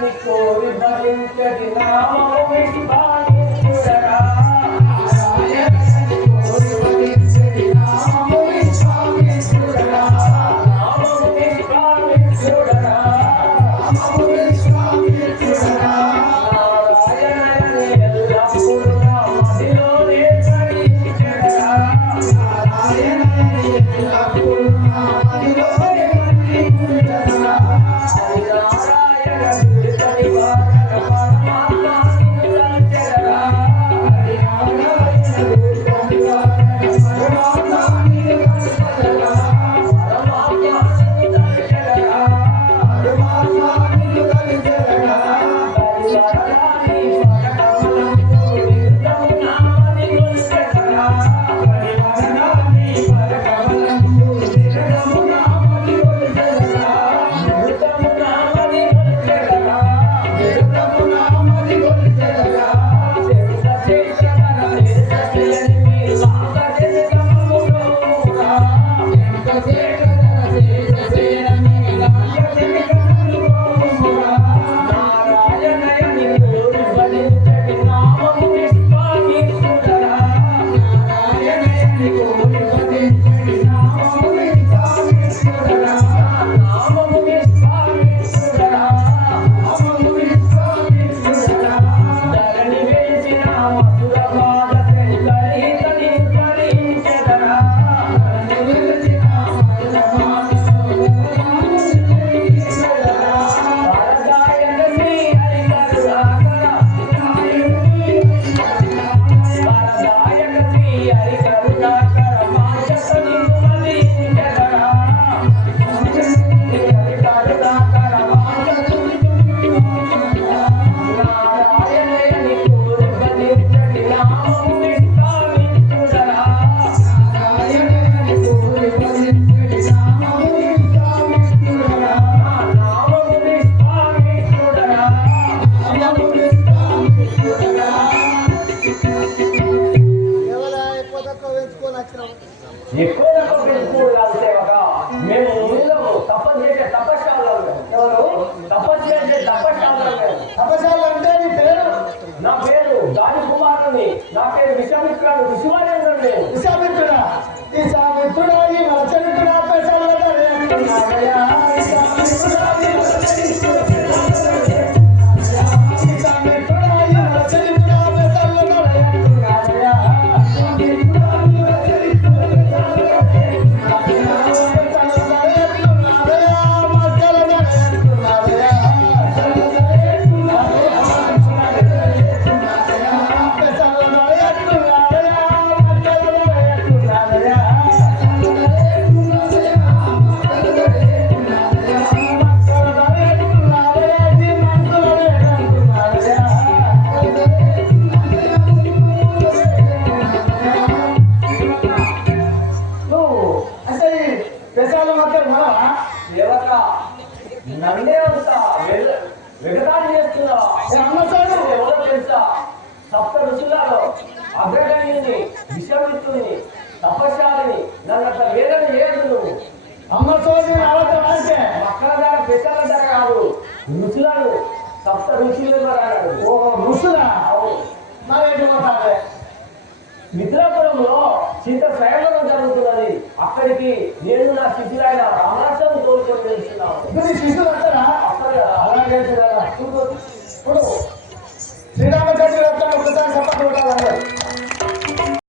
निकोर भयंकर नामों में पाए सका আছে ఎక్కువ పెంచుకోడు కాదు సేవక మేము ముందుము తపస్సు చేసే తపశాలలో ఎవరు తపస్సు చేసే తపశాలలో నా పేరు గాలి కుమారుని నా పేరు విశ్వామిత్రుడు. విశ్వామిత్రుడు? నేను సేవక నన్నే అంత చేస్తున్నా. ఎవరో తెలుసా? సప్త ఋషులలో అగ్రగణ్యుని విషమిత్రుని తపశాలిని నన్ను అట్లా వేదని చేయదు నువ్వు. అమ్మ సోదరి ఆడతాం? అంటే మక్కల ధర కాదు. ఋషులను సప్త ఋషులు అన్నాడు ఓ ఋషులా? మరి ఏంటి మిత్రాపురంలో సీత స్వయంవరం జరుగుతున్నది. అక్కడికి నేను నా శిశులైన వెళ్తున్నాను ఇప్పుడు ఈ శిశువు అంటారా అక్కడ అలాగే